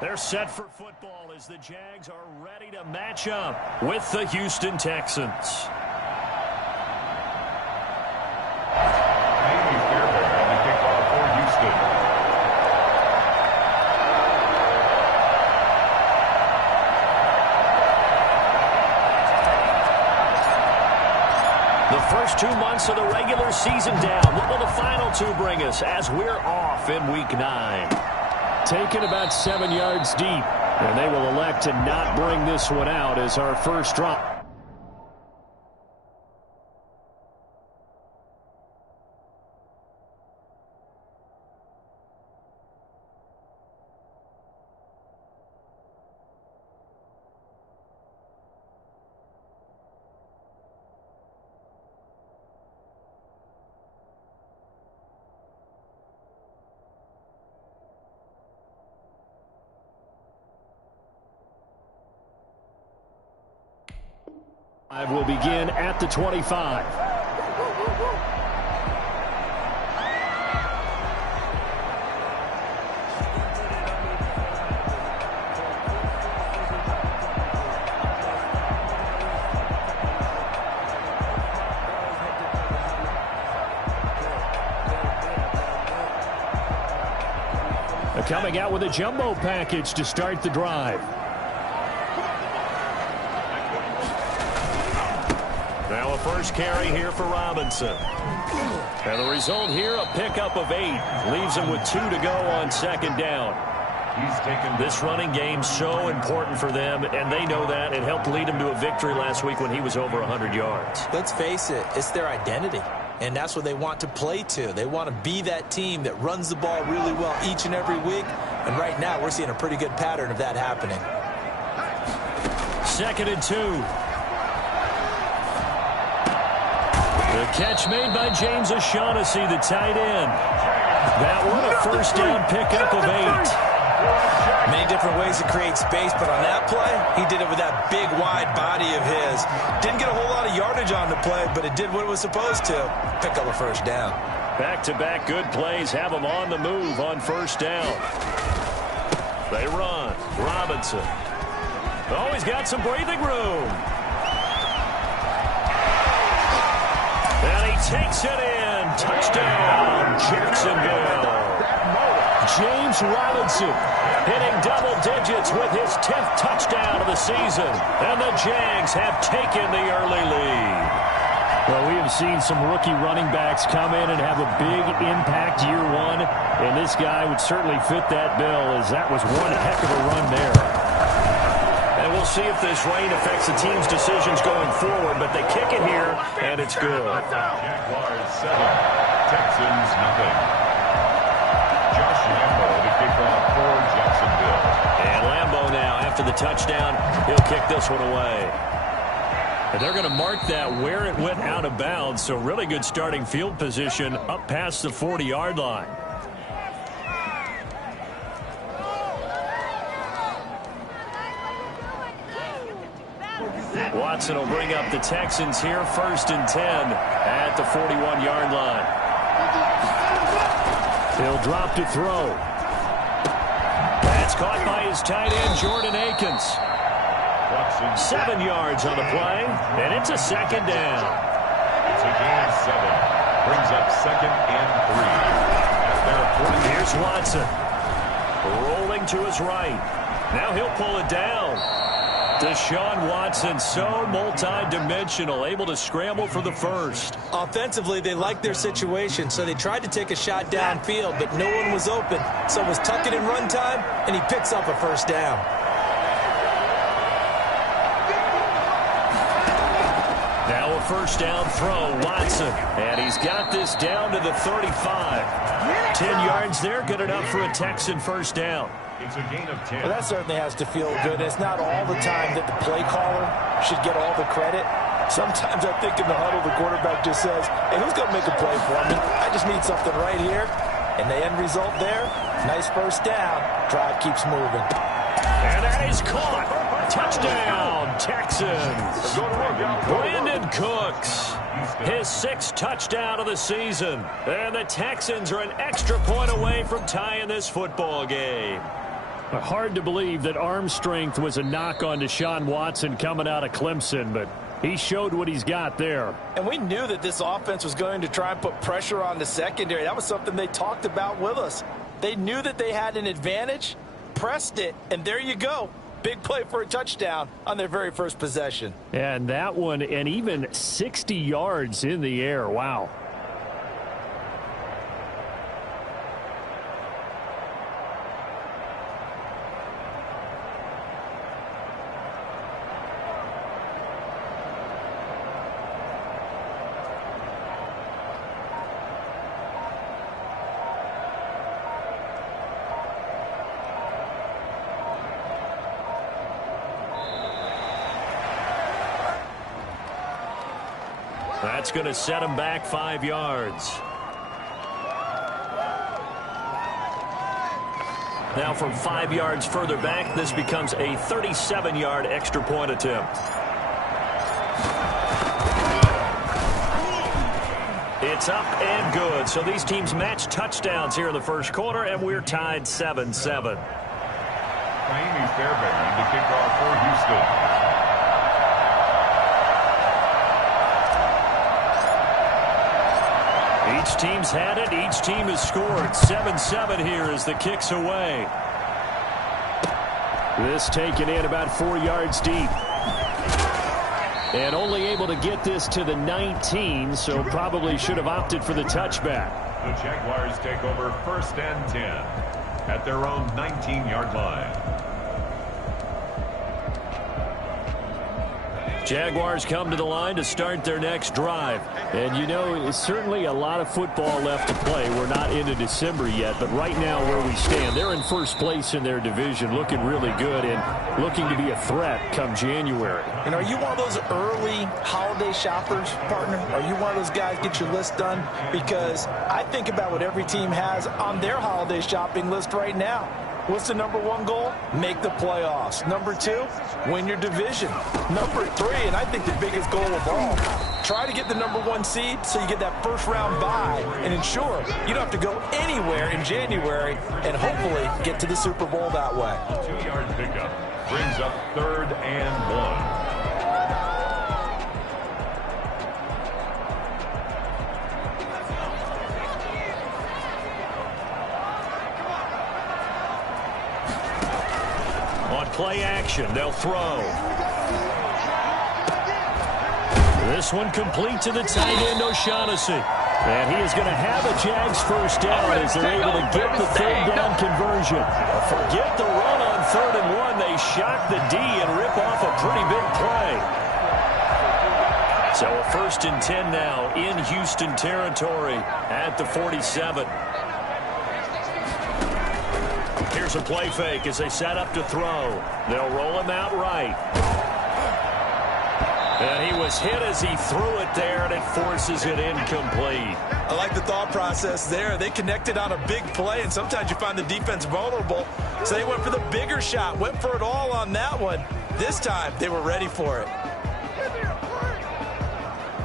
They're set for football as the Jags are ready to match up with the Houston Texans. Amy Fairbairn on the kickoff for Houston. The first 2 months of the regular season down. What will the final two bring us as we're off in Week 9? Taken about 7 yards deep, and they will elect to not bring this one out as our first drop. Will begin at the 25. They're coming out with a jumbo package to start the drive. Now a first carry here for Robinson. And the result here, a pickup of 8. Leaves him with 2 to go on second down. He's taken this running game so important for them, and they know that. It helped lead him to a victory last week when he was over 100 yards. Let's face it, it's their identity. And that's what they want to play to. They want to be that team that runs the ball really well each and every week. And right now, we're seeing a pretty good pattern of that happening. 2nd and 2. The catch made by James O'Shaughnessy, the tight end. That one a first down pickup of 8. Many different ways to create space, but on that play, he did it with that big, wide body of his. Didn't get a whole lot of yardage on the play, but it did what it was supposed to. Pick up a first down. Back-to-back good plays have them on the move on first down. They run. Robinson. Oh, he's got some breathing room. And he takes it in. Touchdown, Jacksonville. James Robinson hitting double digits with his 10th touchdown of the season. And the Jags have taken the early lead. Well, we have seen some rookie running backs come in and have a big impact year one. And this guy would certainly fit that bill, as that was one heck of a run there. And we'll see if this rain affects the team's decisions going forward, but they kick it here, and it's good. Jaguars 7, Texans nothing. Josh Lambo to kick off for Jacksonville. And Lambo now, after the touchdown, he'll kick this one away. And they're going to mark that where it went out of bounds, so really good starting field position up past the 40-yard line. Watson will bring up the Texans here, 1st and 10 at the 41-yard line. He'll drop to throw. That's caught by his tight end, Jordan Akins. 7 yards on the play, and it's a second down. It's a gain of 7. Brings up 2nd and 3. Here's Watson. Rolling to his right. Now he'll pull it down. Deshaun Watson, so multi-dimensional, able to scramble for the first. Offensively, they liked their situation, so they tried to take a shot downfield, but no one was open. So it was tuck it in run time, and he picks up a first down. Now a first down throw, Watson. And he's got this down to the 35. 10 yards there, good enough for a Texan first down. It's a gain of 10. Well, that certainly has to feel good. It's not all the time that the play caller should get all the credit. Sometimes I think in the huddle, the quarterback just says, hey, who's going to make a play for me? I just need something right here. And the end result there, nice first down. Drive keeps moving. And that is caught. Touchdown, Texans. Brandon Cooks, his 6th touchdown of the season. And the Texans are an extra point away from tying this football game. Hard to believe that arm strength was a knock on Deshaun Watson coming out of Clemson, but he showed what he's got there. And we knew that this offense was going to try and put pressure on the secondary. That was something they talked about with us. They knew that they had an advantage, pressed it, and there you go. Big play for a touchdown on their very first possession. And that one, and even 60 yards in the air. Wow. That's going to set him back 5 yards. Now from 5 yards further back, this becomes a 37-yard extra point attempt. It's up and good. So these teams match touchdowns here in the first quarter, and we're tied 7-7. Raheem Fairbairn, the kickoff for Houston. Each team's had it. Each team has scored. 7-7 here as the kick's away. This taken in about 4 yards deep. And only able to get this to the 19, so probably should have opted for the touchback. The Jaguars take over 1st and 10 at their own 19-yard line. Jaguars come to the line to start their next drive. And, you know, certainly a lot of football left to play. We're not into December yet, but right now where we stand, they're in first place in their division, looking really good and looking to be a threat come January. And are you one of those early holiday shoppers, partner? Are you one of those guys get your list done? Because I think about what every team has on their holiday shopping list right now. What's the number one goal? Make the playoffs. Number 2, win your division. Number 3, and I think the biggest goal of all, try to get the number 1 seed so you get that first round bye and ensure you don't have to go anywhere in January and hopefully get to the Super Bowl that way. 2-yard pickup brings up 3rd and 1. Play action. They'll throw. This one complete to the tight end, O'Shaughnessy. And he is going to have a Jags first down as they're able to get the 3rd down conversion. Forget the run on 3rd and 1. They shock the D and rip off a pretty big play. So a 1st and 10 now in Houston territory at the 47. Here's a play fake as they set up to throw. They'll roll him out right. And he was hit as he threw it there, and it forces it incomplete. I like the thought process there. They connected on a big play, and sometimes you find the defense vulnerable. So they went for the bigger shot, went for it all on that one. This time, they were ready for it.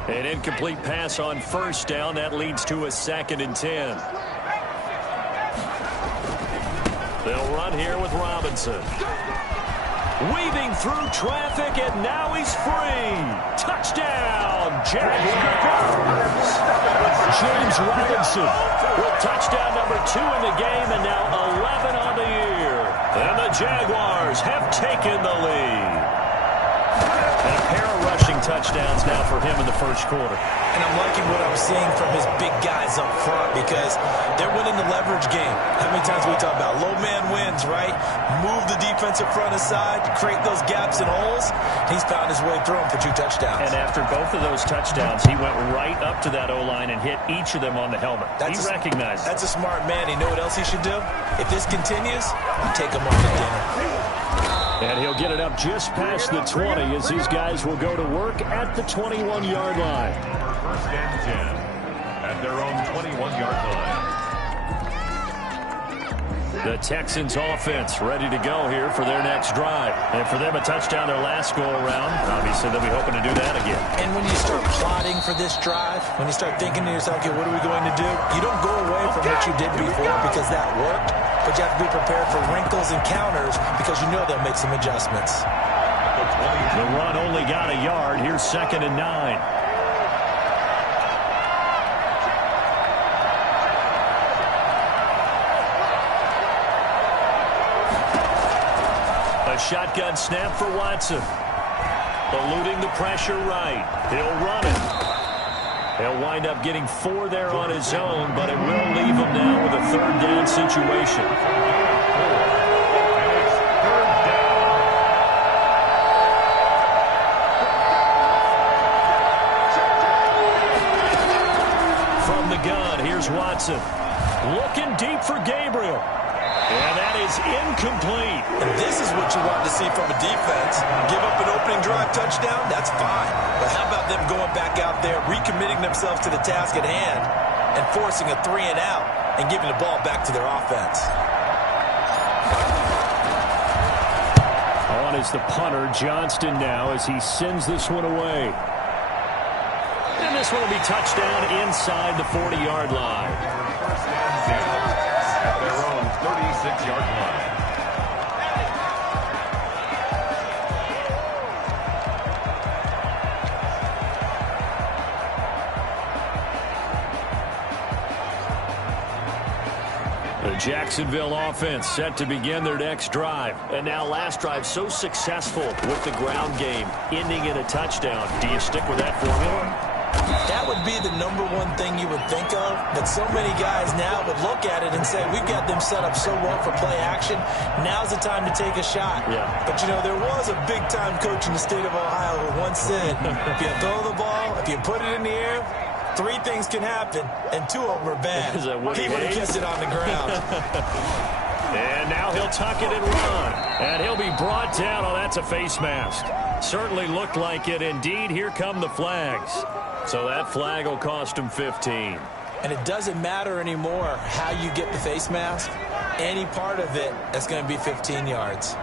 An incomplete pass on 1st down. That leads to a 2nd and 10. They'll run here with Robinson. Weaving through traffic, and now he's free. Touchdown, Jaguars. James Robinson with touchdown number 2 in the game, and now 11 on the year. And the Jaguars have taken the lead. And a pair of rushing touchdowns now for him in the first quarter. And I'm liking what I'm seeing from his big guys up front because they're winning the leverage game. How many times we talk about low man wins, right? Move the defensive front aside, create those gaps and holes. He's found his way through them for 2 touchdowns. And after both of those touchdowns, he went right up to that O-line and hit each of them on the helmet. He recognized it. That's a smart man. You know what else he should do? If this continues, take him on to dinner. And he'll get it up just past the 20 as these guys will go to work at the 21-yard line. 1st and 10 at their own 21-yard line. The Texans offense ready to go here for their next drive. And for them, a touchdown their last go-around. Obviously, they'll be hoping to do that again. And when you start plotting for this drive, when you start thinking to yourself, okay, what are we going to do? You don't go away from what you did before because that worked. but you have to be prepared for wrinkles and counters because you know they'll make some adjustments. The run only got a yard. Here's 2nd and 9. A shotgun snap for Watson. Eluding the pressure right. He'll run it. He'll wind up getting 4 there on his own, but it will leave him now with a 3rd down situation. From the gun, here's Watson. Looking deep for Gabriel. And that is incomplete. And this is what you want to see from a defense. Give up an opening drive touchdown, that's fine. But how about them going back out there, recommitting themselves to the task at hand, and forcing a 3 and out, and giving the ball back to their offense. On is the punter, Johnston now, as he sends this one away. And this one will be touchdown inside the 40-yard line. At their own 36-yard line. The Jacksonville offense set to begin their next drive. And now last drive so successful with the ground game, ending in a touchdown. Do you stick with that formula? That would be the number one thing you would think of, but so many guys now would look at it and say, we've got them set up so well for play action, now's the time to take a shot. Yeah. But, you know, there was a big-time coach in the state of Ohio who once said, if you throw the ball, if you put it in the air, 3 things can happen, and 2 of them are bad. Is that what he would have kept it on the ground. And now he'll tuck it and run. And he'll be brought down. Oh, that's a face mask. Certainly looked like it. Indeed, here come the flags. So that flag will cost him 15. And it doesn't matter anymore how you get the face mask. Any part of it, that's going to be 15 yards.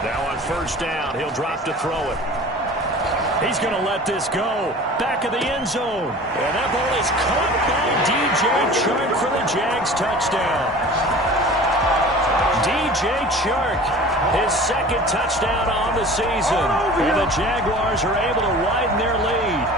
Now on 1st down, he'll drop to throw it. He's going to let this go. Back of the end zone. And that ball is caught by DJ Chark for the Jags touchdown. DJ Chark, his 2nd touchdown on the season. And the Jaguars are able to widen their lead.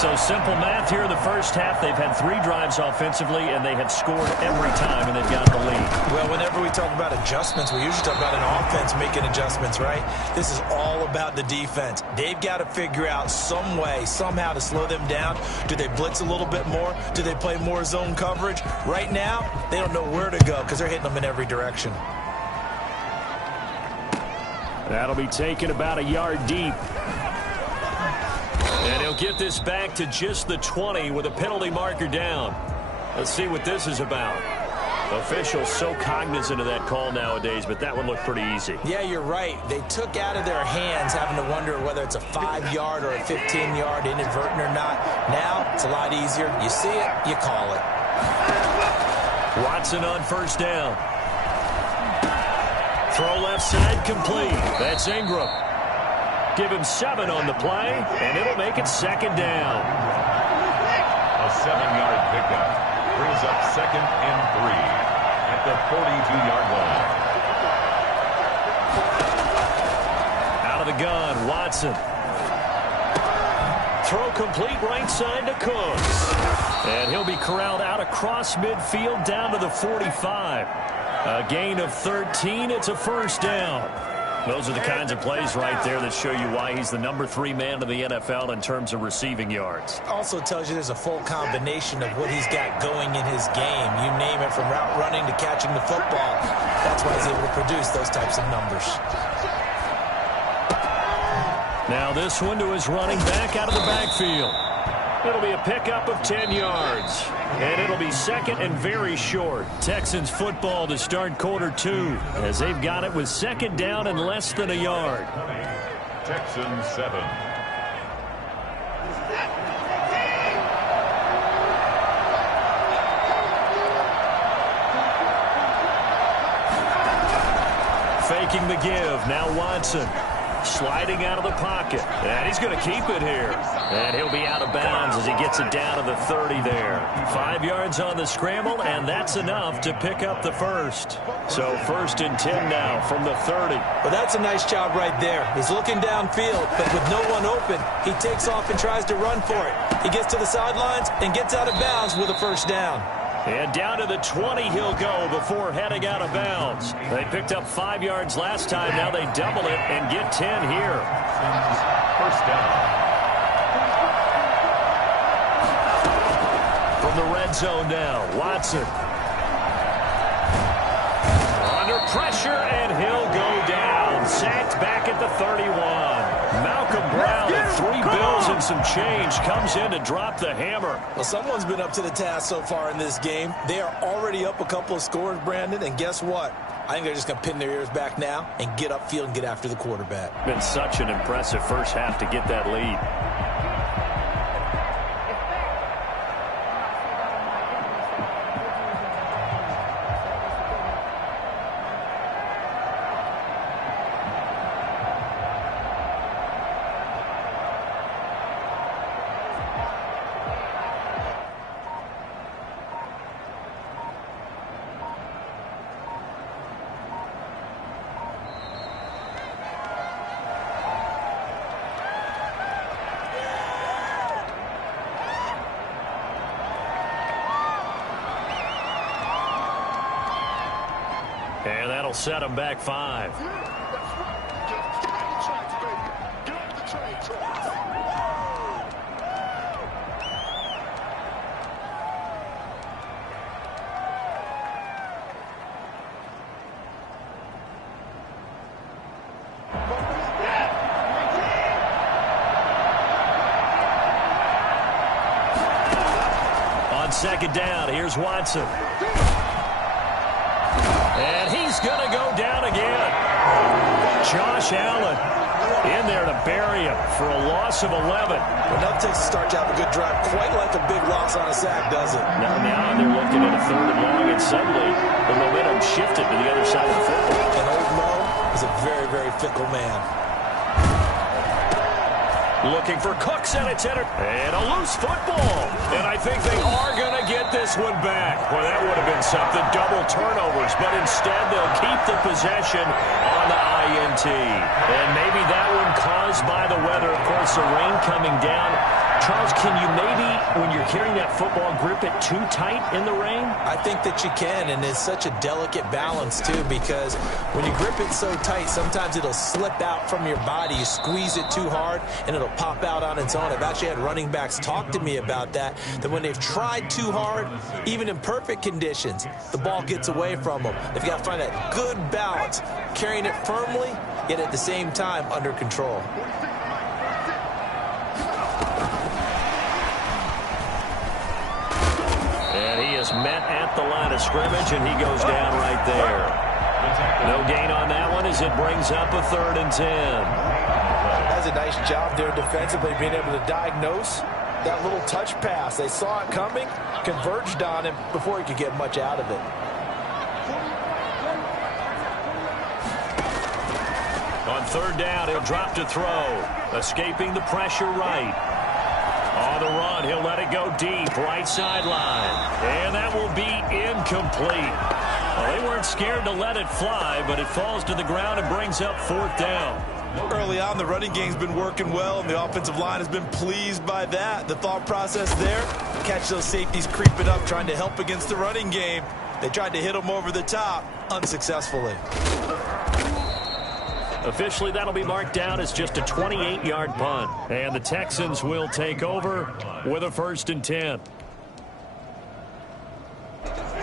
So simple math here in the first half. They've had 3 drives offensively, and they have scored every time, and they've got the lead. Well, whenever we talk about adjustments, we usually talk about an offense making adjustments, right? This is all about the defense. They've got to figure out some way, somehow to slow them down. Do they blitz a little bit more? Do they play more zone coverage? Right now, they don't know where to go because they're hitting them in every direction. That'll be taken about a yard deep. And he'll get this back to just the 20 with a penalty marker down. Let's see what this is about. Officials so cognizant of that call nowadays, but that one looked pretty easy. Yeah, you're right. They took out of their hands having to wonder whether it's a 5-yard or a 15-yard inadvertent or not. Now, it's a lot easier. You see it, you call it. Watson on 1st down. Throw left side complete. That's Ingram. Give him 7 on the play, and it'll make it 2nd down. A 7-yard pickup brings up 2nd and 3 at the 42-yard line. Out of the gun, Watson. Throw complete right side to Cooks. And he'll be corralled out across midfield down to the 45. A gain of 13. It's a 1st down. Those are the kinds of plays right there that show you why he's the number 3 man in the NFL in terms of receiving yards. Also tells you there's a full combination of what he's got going in his game. You name it, from route running to catching the football. That's why he's able to produce those types of numbers. Now this one to his running back out of the backfield. It'll be a pickup of 10 yards. And it'll be 2nd and very short. Texans football to start quarter 2 as they've got it with 2nd down and less than a yard. Texans 7. Faking the give. Now Watson. sliding out of the pocket. And he's going to keep it here. And he'll be out of bounds as he gets it down to the 30 there. 5 yards on the scramble, and that's enough to pick up the first. So 1st and 10 now from the 30. Well, that's a nice job right there. He's looking downfield, but with no one open, he takes off and tries to run for it. He gets to the sidelines and gets out of bounds with a first down. And down to the 20 he'll go before heading out of bounds. They picked up 5 yards last time. Now they double it and get 10 here. First down. From the red zone now, Watson. Under pressure, and he'll go down. Sacked back at the 31. Malcolm Brown at 3 bills and some change comes in to drop the hammer. Well, someone's been up to the task so far in this game. They are already up a couple of scores, Brandon, and guess what? I think they're just going to pin their ears back now and get upfield and get after the quarterback. Been such an impressive first half to get that lead. And that'll set them back 5. On 2nd down, here's Watson. And he's going to go down again. Josh Allen in there to bury him for a loss of 11. Enough takes to start to have a good drive. Quite like a big loss on a sack, does it? Now they're looking at a 3rd and long, and suddenly the momentum shifted to the other side of the football. And old Mo is a very, very fickle man. Looking for Cooks, and it's entered. And a loose football. And I think they are going to get this one back. Well, that would have been something. Double turnovers. But instead, they'll keep the possession on the INT. And maybe that one caused by the weather. Of course, the rain coming down. Charles, can you maybe, when you're carrying that football, grip it too tight in the rain? I think that you can, and it's such a delicate balance, too, because when you grip it so tight, sometimes it'll slip out from your body. You squeeze it too hard, and it'll pop out on its own. I've actually had running backs talk to me about that when they've tried too hard, even in perfect conditions, the ball gets away from them. They've got to find that good balance, carrying it firmly, yet at the same time under control. Met at the line of scrimmage, and he goes down right there. No gain on that one as it brings up a 3rd and 10. Has a nice job there defensively, being able to diagnose that little touch pass. They saw it coming, converged on him before he could get much out of it. On 3rd down, he'll drop to throw, escaping the pressure right. On the run, he'll let it go deep, right sideline. And that will be incomplete. Well, they weren't scared to let it fly, but it falls to the ground and brings up 4th down. Early on, the running game's been working well, and the offensive line has been pleased by that. The thought process there, catch those safeties creeping up, trying to help against the running game. They tried to hit them over the top, unsuccessfully. Officially, that'll be marked down as just a 28-yard punt. And the Texans will take over with a 1st and 10.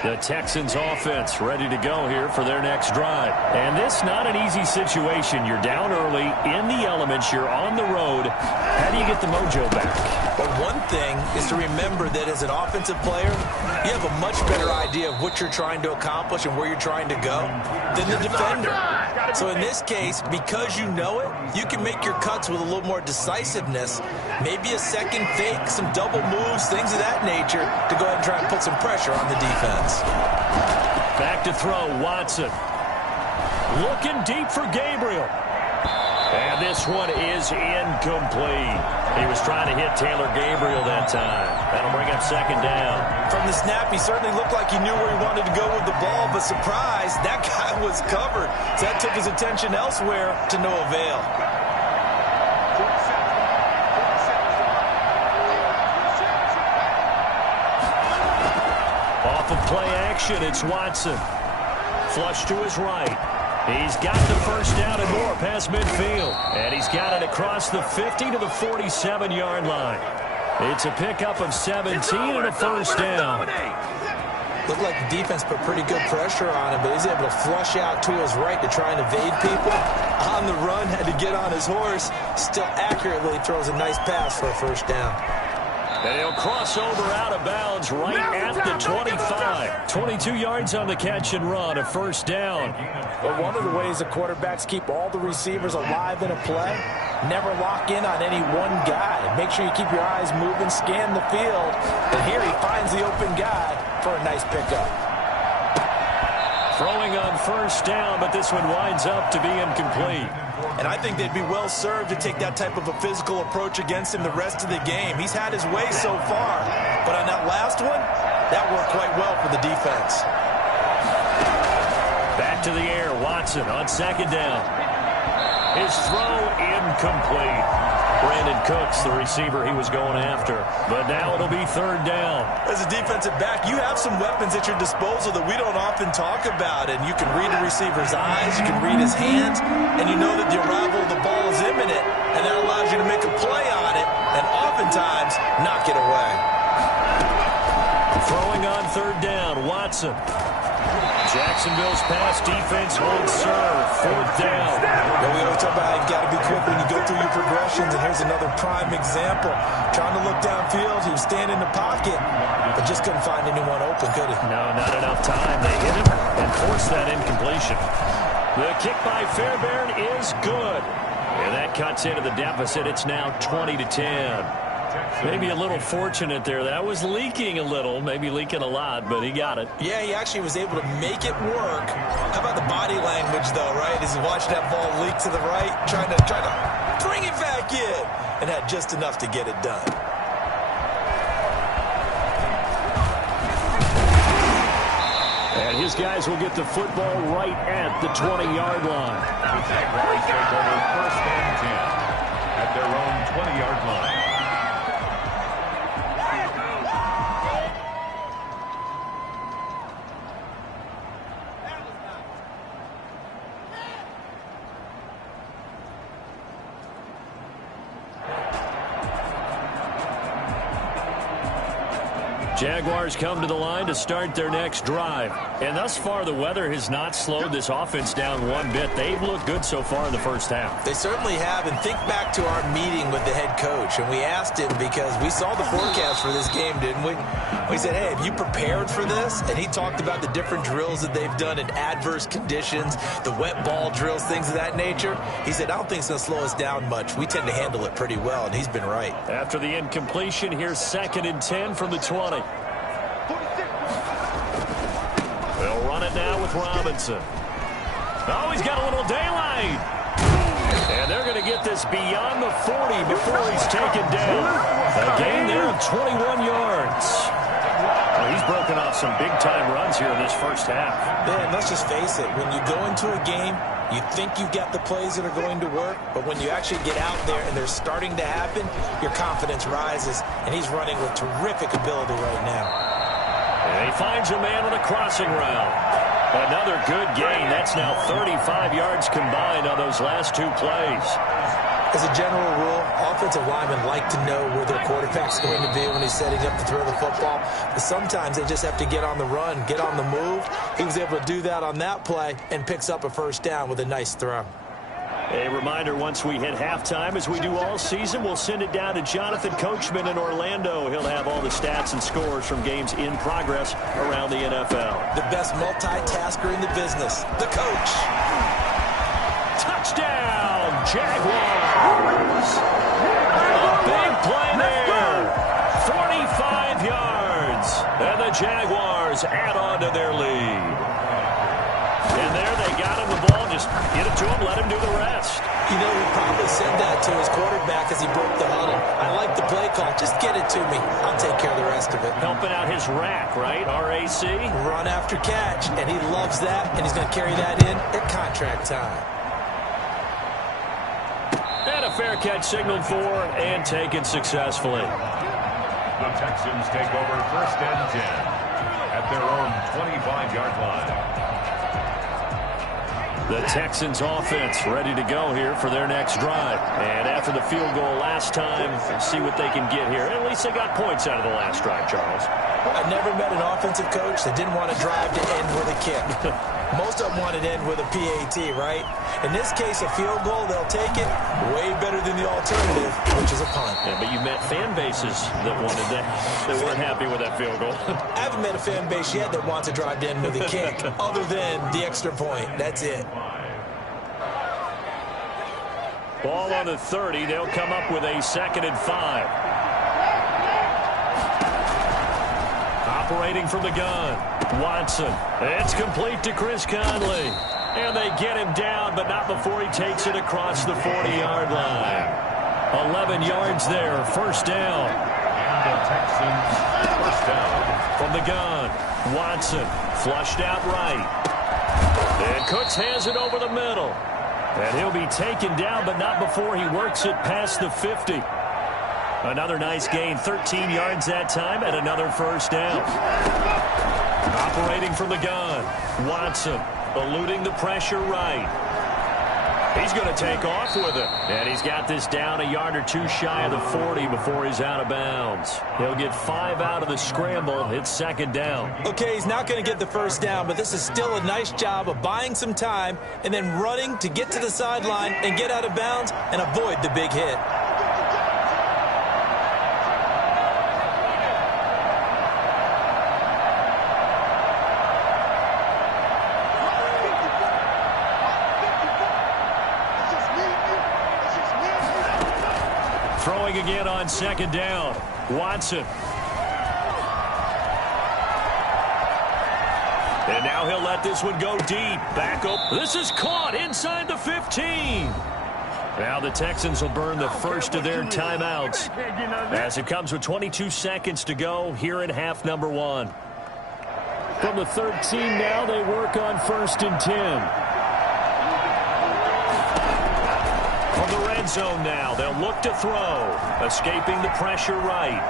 The Texans offense ready to go here for their next drive. And this not an easy situation. You're down early, in the elements, you're on the road. How do you get the mojo back? But one thing is to remember that as an offensive player, you have a much better idea of what you're trying to accomplish and where you're trying to go than the defender. So in this case, because you know it, you can make your cuts with a little more decisiveness. Maybe a second fake, some double moves, things of that nature to go ahead and try and put some pressure on the defense. Back to throw, Watson. Looking deep for Gabriel. And this one is incomplete. He was trying to hit Taylor Gabriel that time. That'll bring up second down. From the snap, he certainly looked like he knew where he wanted to go with the ball, but surprise, that guy was covered. So that took his attention elsewhere to no avail. Off of play action, it's Watson. Flush to his right. He's got the first down and more past midfield. And he's got it across the 50 to the 47-yard line. It's a pickup of 17 and a first down. Looked like the defense put pretty good pressure on him, but he's able to flush out to his right to try and evade people. On the run, had to get on his horse. Still accurately throws a nice pass for a first down. And he'll cross over out of bounds right at the 25. 22 yards on the catch and run, a first down. But one of the ways the quarterbacks keep all the receivers alive in a play, never lock in on any one guy. Make sure you keep your eyes moving, scan the field. And here he finds the open guy for a nice pickup. Throwing on first down, but this one winds up to be incomplete. And I think they'd be well served to take that type of a physical approach against him the rest of the game. He's had his way so far. But on that last one, that worked quite well for the defense. Back to the air, Watson on second down. His throw incomplete. Brandon Cooks, the receiver he was going after. But now it'll be third down. As a defensive back, you have some weapons at your disposal that we don't often talk about. And you can read the receiver's eyes, you can read his hands, and you know that the arrival of the ball is imminent. And that allows you to make a play on it and oftentimes knock it away. Throwing on third down, Watson. Jacksonville's pass defense holds serve. Fourth down. Yeah, we always talk about how you've got to be quick when you go through your progressions, and here's another prime example. Trying to look downfield, he was standing in the pocket, but just couldn't find anyone open, could he? No, not enough time. They hit him and forced that incompletion. The kick by Fairbairn is good. And that cuts into the deficit. It's now 20-10. Maybe a little fortunate there. That was leaking a little, maybe leaking a lot, but he got it. Yeah, he actually was able to make it work. How about the body language, though, right? As he watched that ball leak to the right, trying to bring it back in, and had just enough to get it done. And his guys will get the football right at the 20-yard line. The Jaguars take over first and 10 at their own 20-yard line. Jaguars come to the line to start their next drive. And thus far, the weather has not slowed this offense down one bit. They've looked good so far in the first half. They certainly have. And think back to our meeting with the head coach. And we asked him because we saw the forecast for this game, didn't we? We said, hey, have you prepared for this? And he talked about the different drills that they've done in adverse conditions, the wet ball drills, things of that nature. He said, I don't think it's going to slow us down much. We tend to handle it pretty well, and he's been right. After the incompletion, here's 2nd and 10 from the 20. They'll run it now with Robinson. Oh, he's got a little daylight. And they're going to get this beyond the 40 before he's taken down. A gain there of 21 yards. Well, he's broken off some big-time runs here in this first half. Man, let's just face it. When you go into a game, you think you've got the plays that are going to work, but when you actually get out there and they're starting to happen, your confidence rises, and he's running with terrific ability right now. And he finds a man on a crossing route. Another good gain. That's now 35 yards combined on those last two plays. As a general rule, offensive linemen like to know where their quarterback's going to be when he's setting up to throw the football. But sometimes they just have to get on the run, get on the move. He was able to do that on that play and picks up a first down with a nice throw. A reminder, once we hit halftime, as we do all season, we'll send it down to Jonathan Coachman in Orlando. He'll have all the stats and scores from games in progress around the NFL. The best multitasker in the business, the coach. Touchdown, Jaguars! A big play there. 45 yards. And the Jaguars add on to their lead. And there they got him the ball. Just get it to him, let him do the rest. You know, he probably said that to his quarterback as he broke the huddle. I like the play call. Just get it to me. I'll take care of the rest of it. Helping out his rack, right? RAC. Run after catch, and he loves that, and he's going to carry that in at contract time. And a fair catch signaled for and taken successfully. The Texans take over 1st and 10 at their own 25-yard line. The Texans offense ready to go here for their next drive. And after the field goal last time, see what they can get here. At least they got points out of the last drive, Charles. I never met an offensive coach that didn't want to drive to end with a kick. Most of them want to end with a PAT, right? In this case, a field goal, they'll take it way better than the alternative, which is a punt. Yeah, but you met fan bases that wanted that. They weren't happy with that field goal. I haven't met a fan base yet that wants to drive to end with a kick, other than the extra point. That's it. Ball on the 30. They'll come up with a 2nd and 5. Operating from the gun, Watson. It's complete to Chris Conley. And they get him down, but not before he takes it across the 40-yard line. 11 yards there, 1st down. And the Texans 1st down. From the gun, Watson flushed out right. And Cooks has it over the middle. And he'll be taken down, but not before he works it past the 50. Another nice gain, 13 yards that time, and another 1st down. Operating from the gun, Watson eluding the pressure right. He's going to take off with it. And he's got this down a yard or two shy of the 40 before he's out of bounds. He'll get 5 out of the scramble. It's 2nd down. Okay, he's not going to get the 1st down, but this is still a nice job of buying some time and then running to get to the sideline and get out of bounds and avoid the big hit. Throwing again on 2nd down. Watson. And now he'll let this one go deep. Back up. This is caught inside the 15. Now the Texans will burn the first of their timeouts as it comes with 22 seconds to go here in half number 1. From the 13 now, they work on 1st and 10. From the red zone now, they'll look to throw. Escaping the pressure right.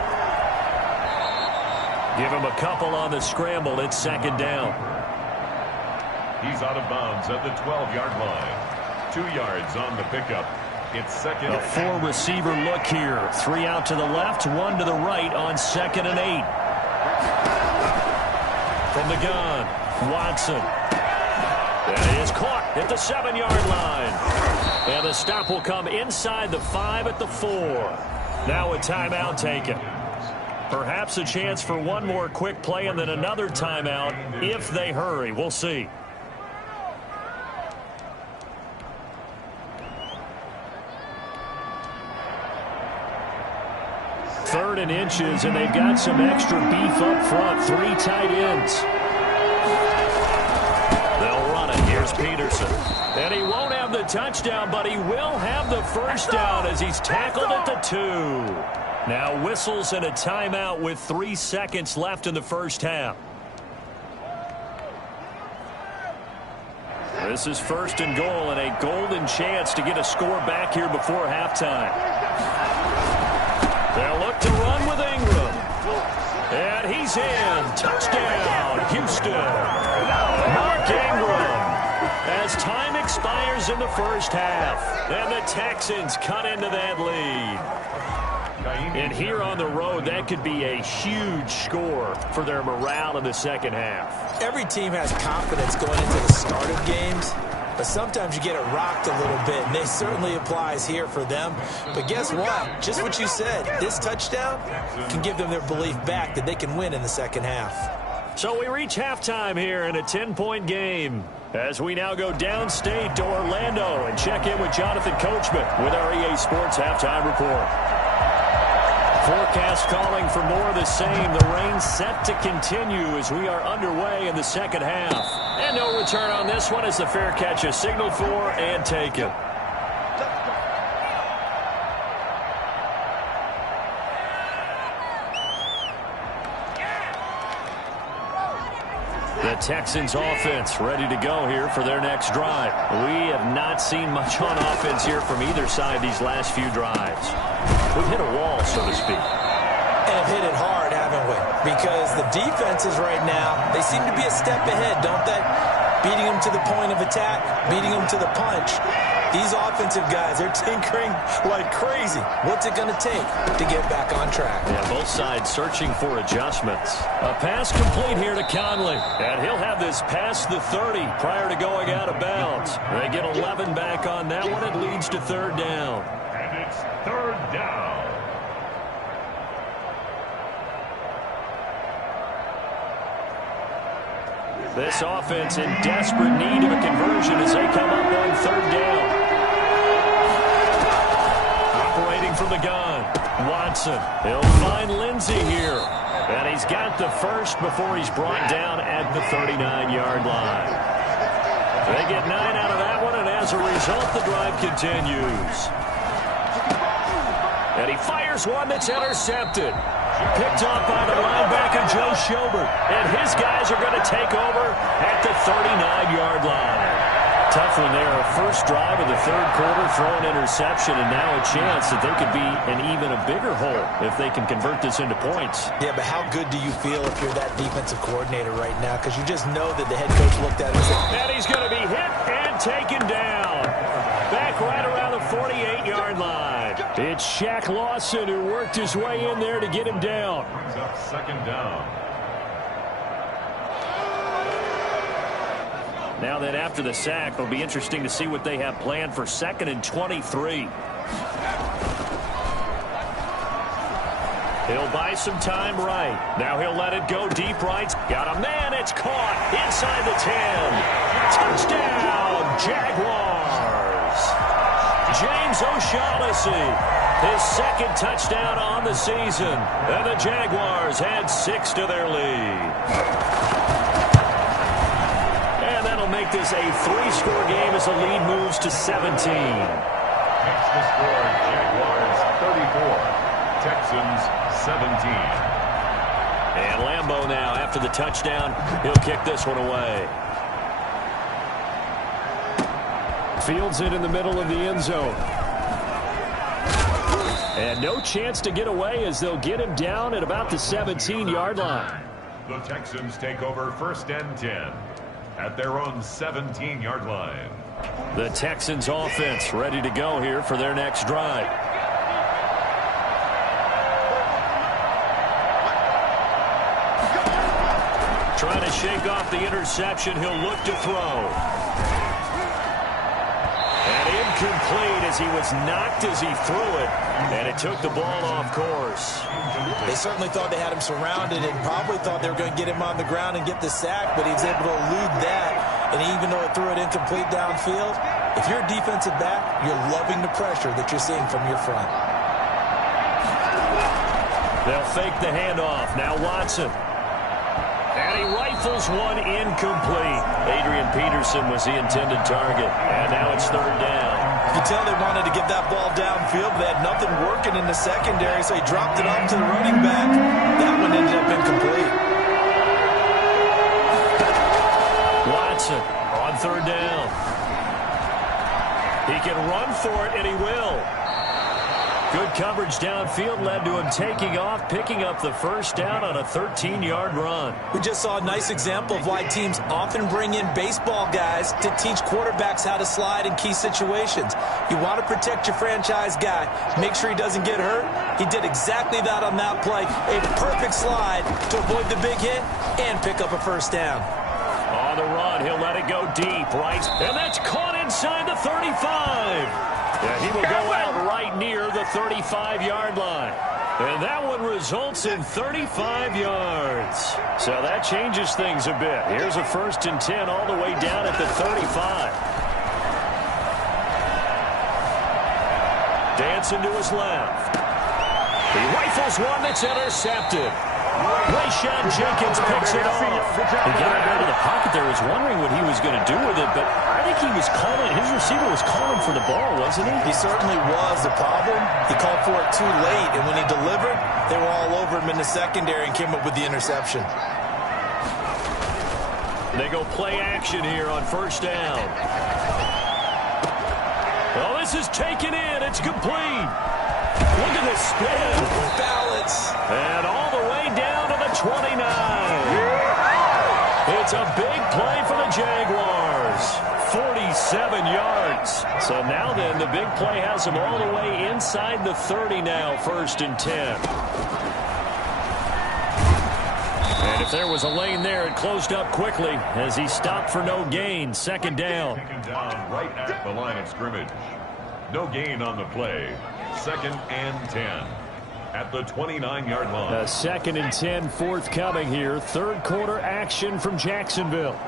Give him a couple on the scramble. It's 2nd down. He's out of bounds at the 12-yard line. 2 yards on the pickup. It's 2nd. A 4-receiver look here. 3 out to the left, 1 to the right on 2nd and 8. From the gun, Watson. And it is caught at the 7-yard line. And the stop will come inside the 5 at the 4. Now a timeout taken. Perhaps a chance for one more quick play and then another timeout if they hurry. We'll see. Third and inches, and they've got some extra beef up front. 3 tight ends. They'll run it. Here's Peterson. And he won't have the touchdown, but he will have the 1st down as he's tackled at the 2. Now whistles and a timeout with 3 seconds left in the 1st half. This is 1st and goal and a golden chance to get a score back here before halftime. They'll look to run with Ingram. And he's in. Touchdown, Houston. Mark Ingram. As time expires in the 1st half. And the Texans cut into that lead. And here on the road, that could be a huge score for their morale in the 2nd half. Every team has confidence going into the start of games, but sometimes you get it rocked a little bit, and it certainly applies here for them. But guess what? Just what you said, this touchdown can give them their belief back that they can win in the 2nd half. So we reach halftime here in a 10-point game as we now go downstate to Orlando and check in with Jonathan Coachman with our EA Sports Halftime Report. Forecast calling for more of the same. The rain set to continue as we are underway in the 2nd half. And no return on this one as the fair catch is signaled for and taken. Texans offense ready to go here for their next drive. We have not seen much on offense here from either side these last few drives. We've hit a wall, so to speak. And have hit it hard, haven't we? Because the defenses right now, they seem to be a step ahead, don't they? Beating them to the point of attack, beating them to the punch. These offensive guys, they're tinkering like crazy. What's it going to take to get back on track? Yeah, both sides searching for adjustments. A pass complete here to Conley. And he'll have this past the 30 prior to going out of bounds. They get 11 back on that one. It leads to third down. And it's third down. This offense in desperate need of a conversion as they come up on third down. Operating from the gun, Watson. He'll find Lindsey here. And he's got the first before he's brought down at the 39-yard line. They get 9 out of that one, and as a result, the drive continues. And he fires one that's intercepted. Picked off by the linebacker, Joe Schobert. And his guys are going to take over at the 39-yard line. Tough one there. First drive of the third quarter, throw an interception, and now a chance that they could be in even a bigger hole if they can convert this into points. Yeah, but how good do you feel if you're that defensive coordinator right now? Because you just know that the head coach looked at it and said, and he's going to be hit and taken down. Back right around the 48-yard line. It's Shaq Lawson who worked his way in there to get him down. Brings up second down. Now that after the sack, it'll be interesting to see what they have planned for 2nd and 23. He'll buy some time right. Now he'll let it go deep right. Got a man. It's caught inside the 10. Touchdown, Jaguars. James O'Shaughnessy, his second touchdown on the season. And the Jaguars add 6 to their lead. And that'll make this a 3-score game as the lead moves to 17. Makes the score Jaguars 34, Texans 17. And Lambeau now, after the touchdown, he'll kick this one away. Fields it in the middle of the end zone. And no chance to get away as they'll get him down at about the 17-yard line. The Texans take over 1st and 10 at their own 17-yard line. The Texans offense ready to go here for their next drive. Trying to shake off the interception. He'll look to throw. And incomplete as he was knocked as he threw it. And it took the ball off course. they certainly thought they had him surrounded and probably thought they were going to get him on the ground and get the sack, but he was able to elude that. And even though it threw it incomplete downfield, if you're a defensive back, you're loving the pressure that you're seeing from your front. They'll fake the handoff. Now Watson. And he rifles one incomplete. Adrian Peterson was the intended target. And now it's third down. You tell they wanted to get that ball downfield, but they had nothing working in the secondary, so he dropped it off to the running back. That one ended up incomplete. Watson on third down. He can run for it, and he will. Good coverage downfield led to him taking off, picking up the first down on a 13-yard run. We just saw a nice example of why teams often bring in baseball guys to teach quarterbacks how to slide in key situations. You want to protect your franchise guy. Make sure he doesn't get hurt. He did exactly that on that play. A perfect slide to avoid the big hit and pick up a first down. On the run, he'll let it go deep, right? And that's caught inside the 35. Yeah, he will go out right near the 35-yard line. And that one results in 35 yards. So that changes things a bit. Here's a 1st and 10 all the way down at the 35. Dancing to his left. He rifles one that's intercepted. Rayshawn Jenkins picks it off. He got it out of the pocket there. Was wondering what he was going to do with it, but I think he was calling. His receiver was calling for the ball, wasn't he? He certainly was. The problem, he called for it too late, and when he delivered, they were all over him in the secondary and came up with the interception. They go play action here on first down. Oh, this is taken in. It's complete. Look at this spin. Balance. And all the way down to the 29. It's a big play for the Jaguars. 47 yards. So now then, the big play has them all the way inside the 30 now, 1st and 10. And if there was a lane there, it closed up quickly as he stopped for no gain. 2nd down. Taken down right at the line of scrimmage. No gain on the play. 2nd and 10 at the 29-yard line. 2nd and 10 forthcoming here. 3rd quarter action from Jacksonville.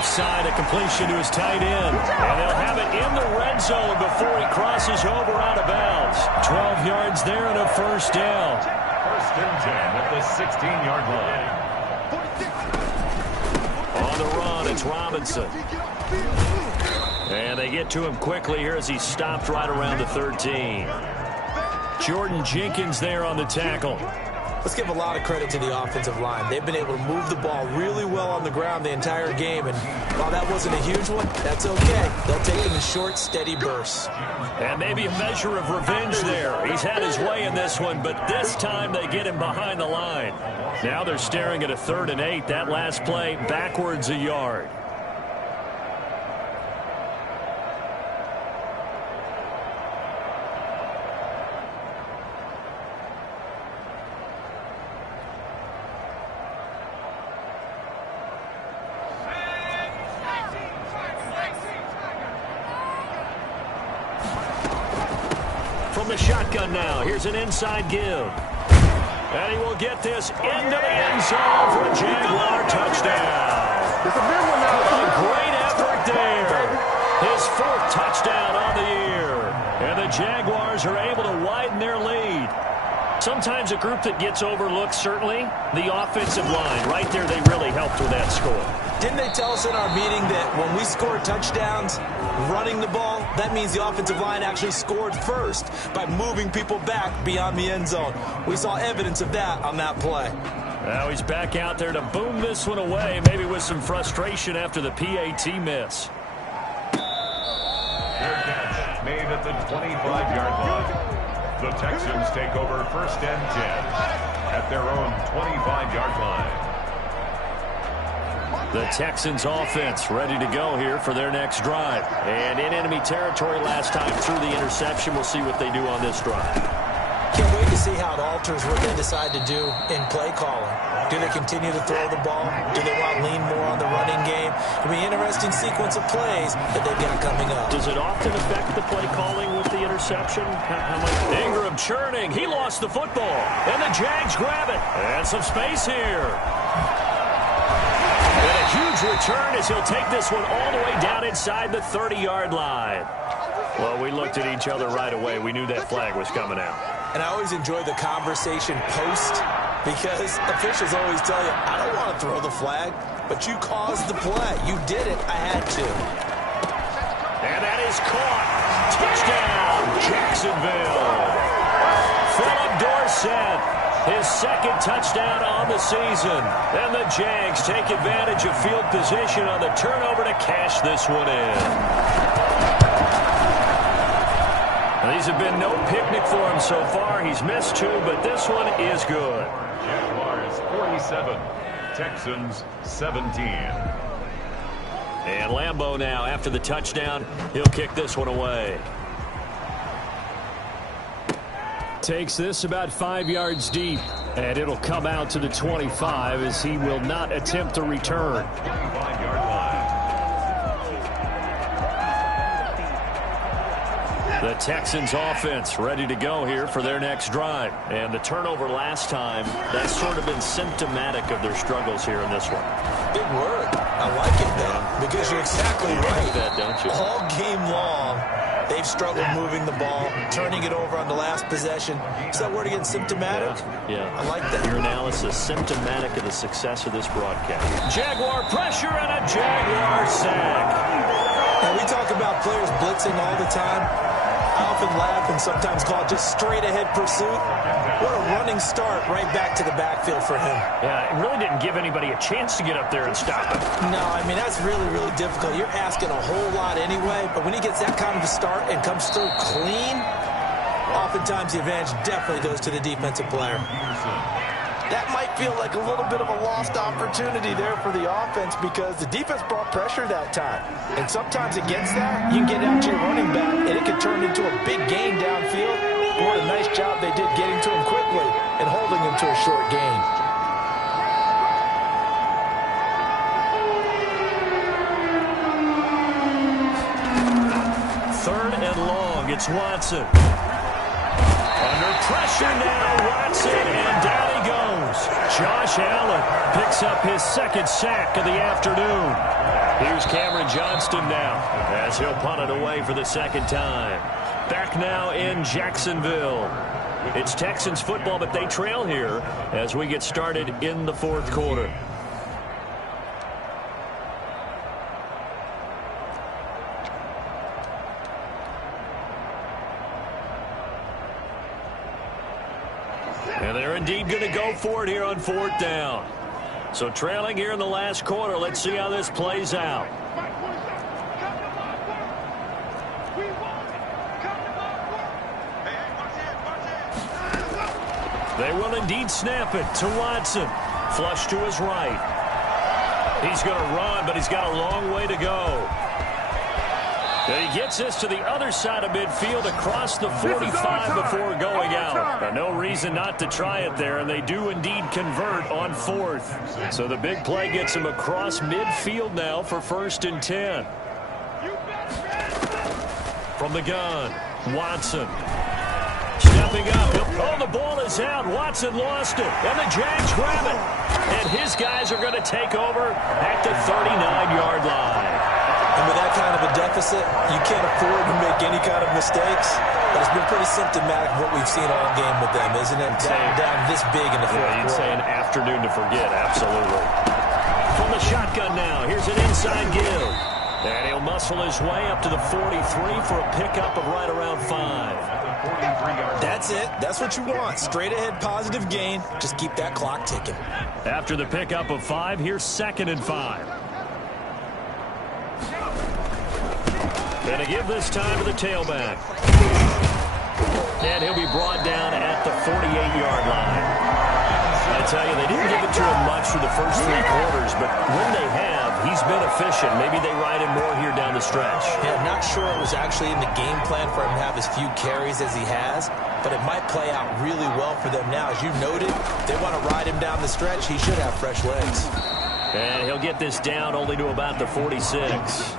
Side, a completion to his tight end. And they'll have it in the red zone before he crosses over out of bounds. 12 yards there and a 1st down. 1st and 10 at the 16-yard line. On the run, it's Robinson. And they get to him quickly here as he stopped right around the 13. Jordan Jenkins there on the tackle. Let's give a lot of credit to the offensive line. They've been able to move the ball really well on the ground the entire game. And while that wasn't a huge one, that's okay. They'll take them in short, steady bursts. And maybe a measure of revenge there. He's had his way in this one, but this time they get him behind the line. Now they're staring at a 3rd and 8. That last play backwards a yard. The shotgun now. Here's an inside give. And he will get this into the end zone for a Jaguar touchdown. It's a big one now. A great effort there. His 4th touchdown on the year. And the Jaguars are able to widen their lead. Sometimes a group that gets overlooked, certainly, the offensive line. Right there, they really helped with that score. Didn't they tell us in our meeting that when we score touchdowns running the ball, that means the offensive line actually scored first by moving people back beyond the end zone? We saw evidence of that on that play. Now he's back out there to boom this one away, maybe with some frustration after the PAT miss. Fair catch made at the 25-yard line. The Texans take over 1st and 10 at their own 25-yard line. The Texans offense ready to go here for their next drive. And in enemy territory last time through the interception. We'll see what they do on this drive. Can't wait to see how it alters what they decide to do in play calling. Do they continue to throw the ball? Do they want to lean more on the running game? It'll be an interesting sequence of plays that they've got coming up. Does it often affect the play calling with the interception? How much? Ingram churning. He lost the football. And the Jags grab it. And some space here. And a huge return as he'll take this one all the way down inside the 30-yard line. Well, we looked at each other right away. We knew that flag was coming out. And I always enjoy the conversation post because officials always tell you, I don't want to throw the flag, but you caused the play. You did it. I had to. And that is caught. Touchdown, Jacksonville. Philip Dorsett, his 2nd touchdown on the season. And the Jags take advantage of field position on the turnover to cash this one in. These have been no picnic for him so far. He's missed 2, but this one is good. Jaguars 47, Texans 17. And Lambeau now, after the touchdown, he'll kick this one away. Takes this about 5 yards deep, and it'll come out to the 25 as he will not attempt to return. 25-yard line. The Texans offense ready to go here for their next drive. And the turnover last time, that's sort of been symptomatic of their struggles here in this one. Big word. I like it, though, because you're exactly right. That, don't you? All game long, they've struggled moving the ball, turning it over on the last possession. Is that word again, symptomatic? Yeah. I like that. Your analysis, symptomatic of the success of this broadcast. Jaguar pressure and a Jaguar sack. And we talk about players blitzing all the time. often laugh and sometimes call it just straight-ahead pursuit. What a running start right back to the backfield for him. Yeah, it really didn't give anybody a chance to get up there and stop him. No, I mean, that's really, really difficult. You're asking a whole lot anyway, but when he gets that kind of a start and comes through clean, oftentimes the advantage definitely goes to the defensive player. That might feel like a little bit of a lost opportunity there for the offense because the defense brought pressure that time. And sometimes against that, you can get out to your running back, and it can turn into a big gain downfield. What a nice job they did getting to him quickly and holding him to a short gain. Third and long, it's Watson. Under pressure now, Watson, and down he goes. Josh Allen picks up his second sack of the afternoon. Here's Cameron Johnston now as he'll punt it away for the second time. Back now in Jacksonville. It's Texans football, but they trail here as we get started in the fourth quarter. And they're indeed going to go for it here on fourth down. So trailing here in the last quarter. Let's see how this plays out. They will indeed snap it to Watson. Flush to his right. He's going to run, but he's got a long way to go. And he gets this to the other side of midfield across the 45 before going out. Now, no reason not to try it there, and they do indeed convert on fourth. So the big play gets him across midfield now for 1st and 10. From the gun, Watson. Stepping up. Oh, the ball is out. Watson lost it. And the Jags grab it. And his guys are going to take over at the 39-yard line. And with that kind of a deficit, you can't afford to make any kind of mistakes. But it's been pretty symptomatic of what we've seen all game with them, isn't it? Down this big in the fourth quarter. You'd say an afternoon to forget, absolutely. From the shotgun now, here's an inside give. And he'll muscle his way up to the 43 for a pickup of right around 5. That's it. That's what you want. Straight ahead positive gain. Just keep that clock ticking. After the pickup of 5, here's 2nd and 5. And to give this time to the tailback. And he'll be brought down at the 48-yard line. I tell you, they didn't give it to him much for the first 3 quarters, but when they have, he's been efficient. Maybe they ride him more here down the stretch. Yeah, not sure it was actually in the game plan for him to have as few carries as he has, but it might play out really well for them now. As you noted, they want to ride him down the stretch. He should have fresh legs. And he'll get this down only to about the 46.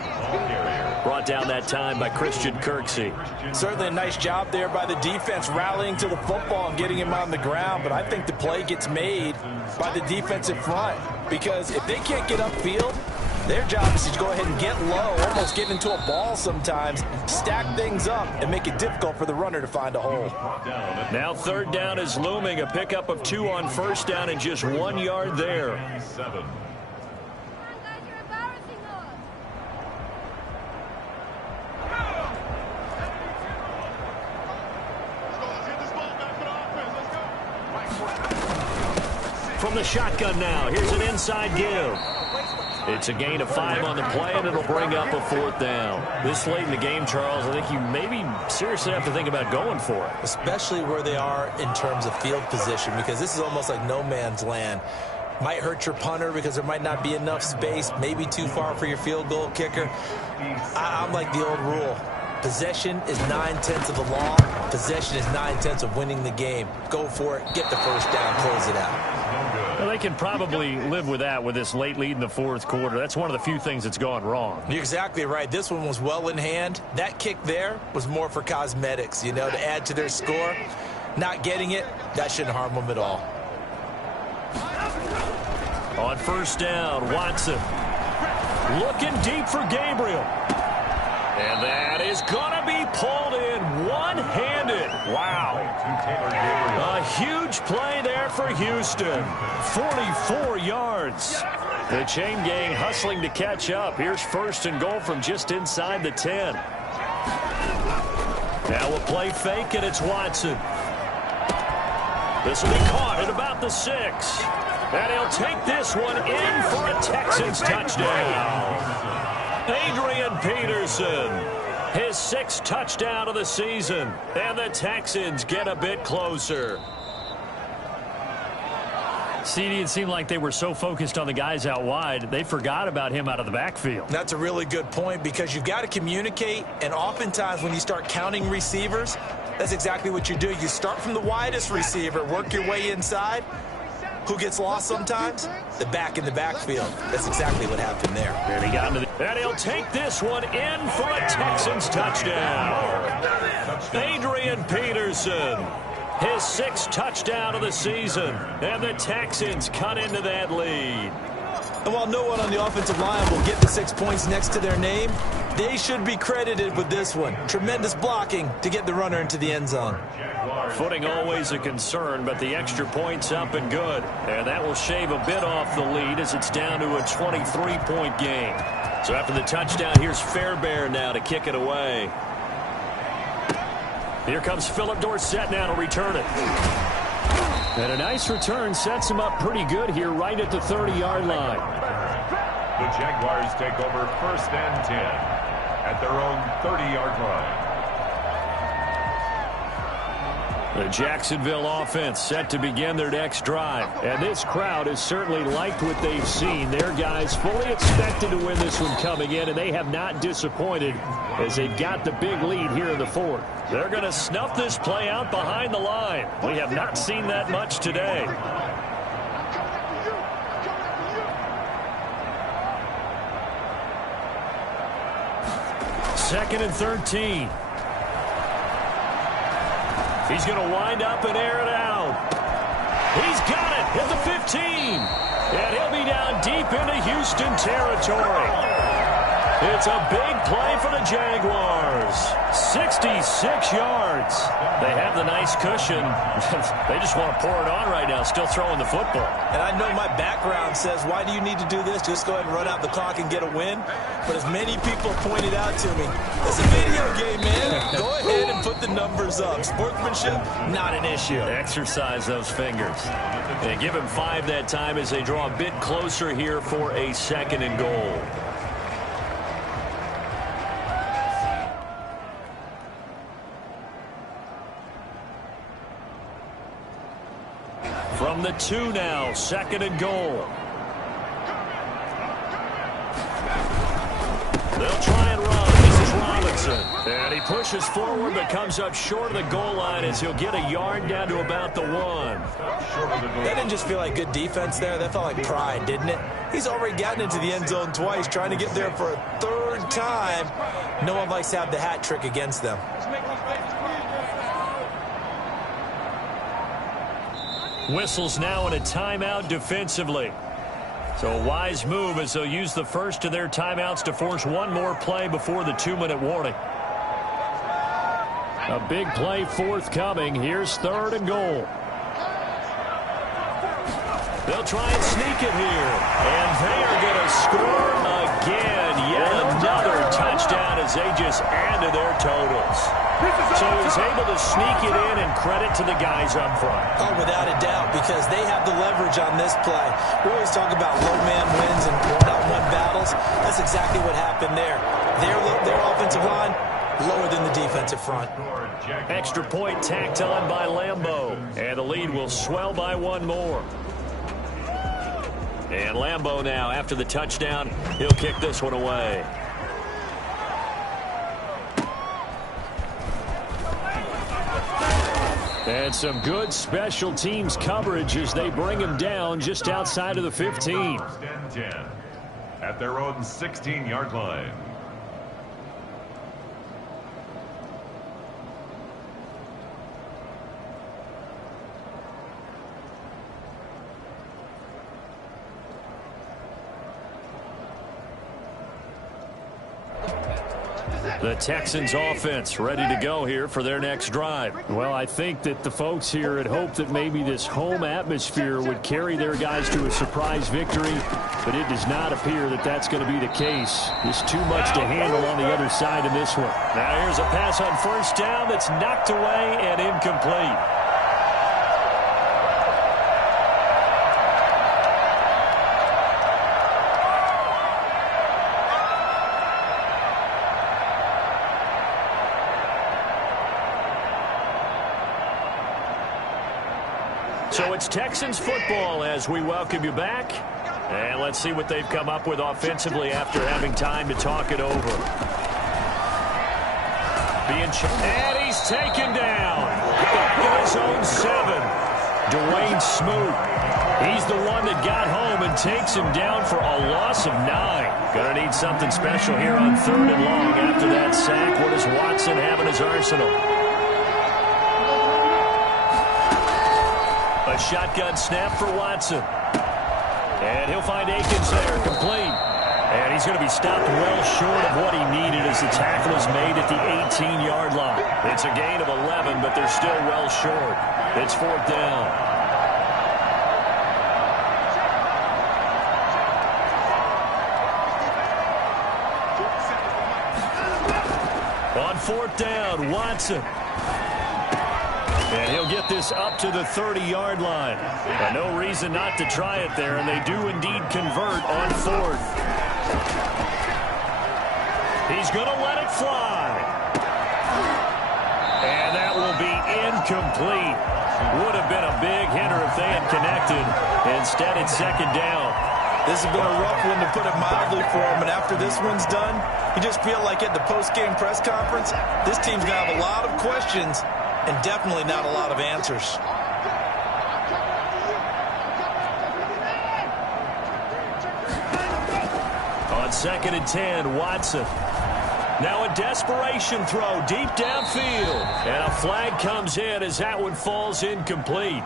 Brought down that time by Christian Kirksey. Certainly a nice job there by the defense rallying to the football and getting him on the ground, but I think the play gets made by the defensive front because if they can't get upfield, their job is to go ahead and get low, almost get into a ball sometimes, stack things up, and make it difficult for the runner to find a hole. Now 3rd down is looming, a pickup of 2 on 1st down and just 1 yard there. From the shotgun now, here's an inside give. It's a gain of 5 on the play, and it'll bring up a 4th down. This late in the game, Charles, I think you maybe seriously have to think about going for it. Especially where they are in terms of field position, because this is almost like no man's land. Might hurt your punter because there might not be enough space, maybe too far for your field goal kicker. I'm like the old rule. Possession is 9/10 of the law. Possession is 9/10 of winning the game. Go for it, get the first down, close it out. Well, they can probably live with that with this late lead in the fourth quarter. That's one of the few things that's gone wrong. You're exactly right. This one was well in hand. That kick there was more for cosmetics, you know, to add to their score. Not getting it, that shouldn't harm them at all. On 1st down, Watson looking deep for Gabriel. And that is going to be pulled in one-handed. Wow. A huge play there for Houston. 44 yards. The chain gang hustling to catch up. Here's 1st and goal from just inside the 10. Now a play fake, and it's Watson. This will be caught at about the 6. And he'll take this one in for a Texans touchdown. Adrian Peterson, his 6th touchdown of the season. And the Texans get a bit closer. CD, it seemed like they were so focused on the guys out wide, they forgot about him out of the backfield. That's a really good point because you've got to communicate, and oftentimes when you start counting receivers, that's exactly what you do. You start from the widest receiver, work your way inside. Who gets lost sometimes? The back in the backfield. That's exactly what happened there. And he got into and he'll take this one in for a Texans touchdown. Adrian Peterson, his 6th touchdown of the season. And the Texans cut into that lead. And while no one on the offensive line will get the 6 points next to their name, they should be credited with this one. Tremendous blocking to get the runner into the end zone. Footing always a concern, but the extra point's up and good. And that will shave a bit off the lead as it's down to a 23-point game. So after the touchdown, here's Fairbairn now to kick it away. Here comes Philip Dorsett now to return it. And a nice return sets him up pretty good here right at the 30-yard line. The Jaguars take over 1st and 10 at their own 30-yard line. The Jacksonville offense set to begin their next drive. And this crowd has certainly liked what they've seen. Their guys fully expected to win this one coming in, and they have not disappointed as they've got the big lead here in the 4th. They're going to snuff this play out behind the line. We have not seen that much today. Second and 13. He's going to wind up and air it out. He's got it at the 15. And he'll be down deep into Houston territory. It's a big play for the Jaguars. 66 yards. They have the nice cushion. They just want to pour it on right now, still throwing the football. And I know my background says, why do you need to do this? Just go ahead and run out the clock and get a win. But as many people pointed out to me, it's a video game, man. Go ahead and put the numbers up. Sportsmanship, not an issue. Exercise those fingers. And give him 5 that time as they draw a bit closer here for a 2nd and goal. From the 2 now, 2nd and goal. They'll try and run. This is Robinson. And he pushes forward but comes up short of the goal line as he'll get a yard down to about the 1. That didn't just feel like good defense there. That felt like pride, didn't it? He's already gotten into the end zone twice, trying to get there for a 3rd time. No one likes to have the hat trick against them. Whistles now in a timeout defensively. So a wise move as they'll use the first of their timeouts to force one more play before the 2-minute warning. A big play forthcoming. Here's 3rd and goal. They'll try and sneak it here. And they are going to score again. Yet another touchdown as they just add to their totals. So he's able to sneak it in, and credit to the guys up front. Oh, without a doubt, because they have the leverage on this play. We always talk about low man wins and one-on-one battles. That's exactly what happened there. Their offensive line, lower than the defensive front. Extra point tacked on by Lambeau. And the lead will swell by 1 more. And Lambeau now, after the touchdown, he'll kick this one away. And some good special teams coverage as they bring him down just outside of the 15. 10 at their own 16-yard line. The Texans offense ready to go here for their next drive. Well, I think that the folks here had hoped that maybe this home atmosphere would carry their guys to a surprise victory, but it does not appear that that's going to be the case. There's too much to handle on the other side of this one. Now here's a pass on first down that's knocked away and incomplete. So it's Texans football as we welcome you back. And let's see what they've come up with offensively after having time to talk it over. And he's taken down. Back in his own 7. Dwayne Smoot. He's the one that got home and takes him down for a loss of 9. Gonna need something special here on 3rd and long after that sack. What does Watson have in his arsenal? A shotgun snap for Watson. And he'll find Akins there, complete. And he's going to be stopped well short of what he needed as the tackle is made at the 18-yard line. It's a gain of 11, but they're still well short. It's 4th down. On 4th down, Watson. And he'll get this up to the 30-yard line. No reason not to try it there, and they do indeed convert on 4th. He's going to let it fly. And that will be incomplete. Would have been a big hitter if they had connected. Instead, it's 2nd down. This has been a rough one, to put it mildly, for him. And after this one's done, you just feel like at the post-game press conference, this team's going to have a lot of questions and definitely not a lot of answers. On 2nd and 10, Watson. Now a desperation throw deep downfield. And a flag comes in as that one falls incomplete.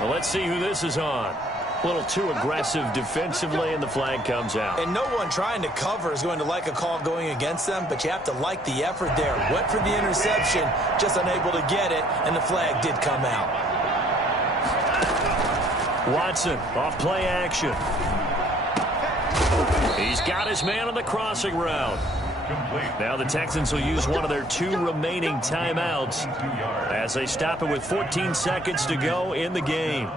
Well, let's see who this is on. A little too aggressive defensively, and the flag comes out. And no one trying to cover is going to like a call going against them, but you have to like the effort there. Went for the interception, just unable to get it, and the flag did come out. Watson off play action. He's got his man on the crossing route. Now the Texans will use one of their 2 remaining timeouts as they stop it with 14 seconds to go in the game.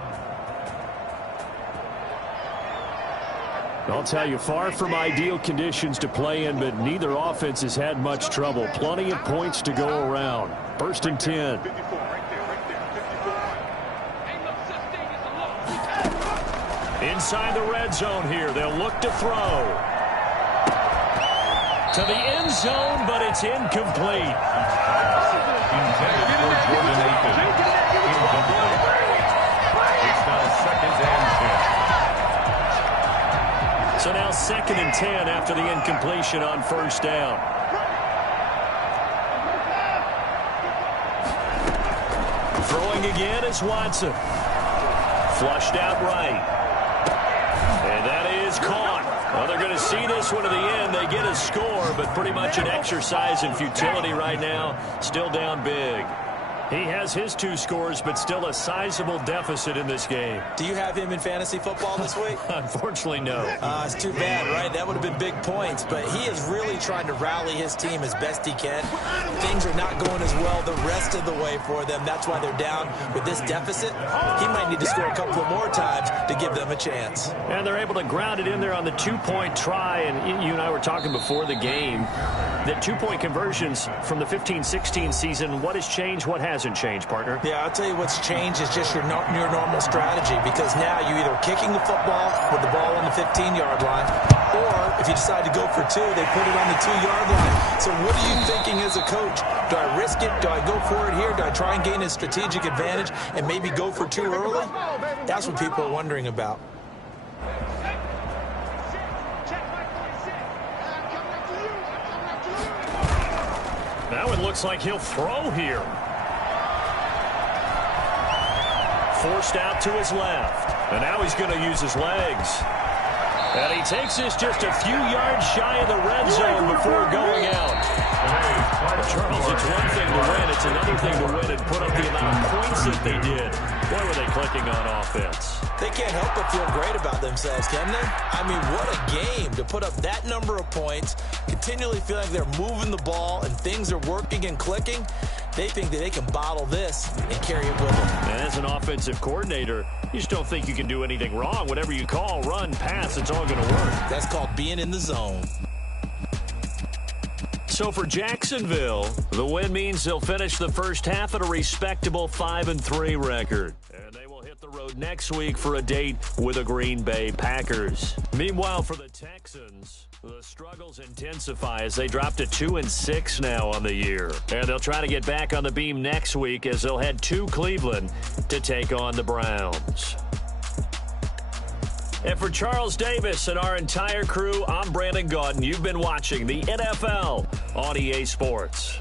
I'll tell you, far from ideal conditions to play in, but neither offense has had much trouble. Plenty of points to go around. 1st and 10. Inside the red zone here. They'll look to throw. To the end zone, but it's incomplete. Intended for Jordan Akins. Incomplete. It's now 2nd and 10. So now 2nd and 10 after the incompletion on 1st down. Throwing again is Watson. Flushed out right. And that is caught. Well, they're going to see this one to the end. They get a score, but pretty much an exercise in futility right now. Still down big. He has his 2 scores, but still a sizable deficit in this game. Do you have him in fantasy football this week? Unfortunately, no. It's too bad, right? That would have been big points, but he is really trying to rally his team as best he can. Things are not going as well the rest of the way for them. That's why they're down with this deficit. He might need to score a couple of more times to give them a chance. And they're able to ground it in there on the 2-point try, and you and I were talking before the game. The 2-point conversions from the 15-16 season, what has changed, what hasn't changed, partner? Yeah, I'll tell you what's changed is just your normal strategy, because now you're either kicking the football with the ball on the 15-yard line, or if you decide to go for 2, they put it on the 2-yard line. So what are you thinking as a coach? Do I risk it? Do I go for it here? Do I try and gain a strategic advantage and maybe go for 2 early? That's what people are wondering about. Now it looks like he'll throw here. Forced out to his left. And now he's going to use his legs. And he takes this just a few yards shy of the red zone before going out. Charles, it's one thing to win. It's another thing to win and put up the amount of points that they did. Boy, were they clicking on offense. They can't help but feel great about themselves, can they? I mean, what a game to put up that number of points, continually feel like they're moving the ball and things are working and clicking. They think that they can bottle this and carry it with them. And as an offensive coordinator, you just don't think you can do anything wrong. Whatever you call, run, pass, it's all going to work. That's called being in the zone. So for Jacksonville, the win means they'll finish the first half at a respectable 5-3 record. And they will hit the road next week for a date with the Green Bay Packers. Meanwhile, for the Texans, the struggles intensify as they drop to 2-6 now on the year. And they'll try to get back on the beam next week as they'll head to Cleveland to take on the Browns. And for Charles Davis and our entire crew, I'm Brandon Gaudin. You've been watching the NFL on EA Sports.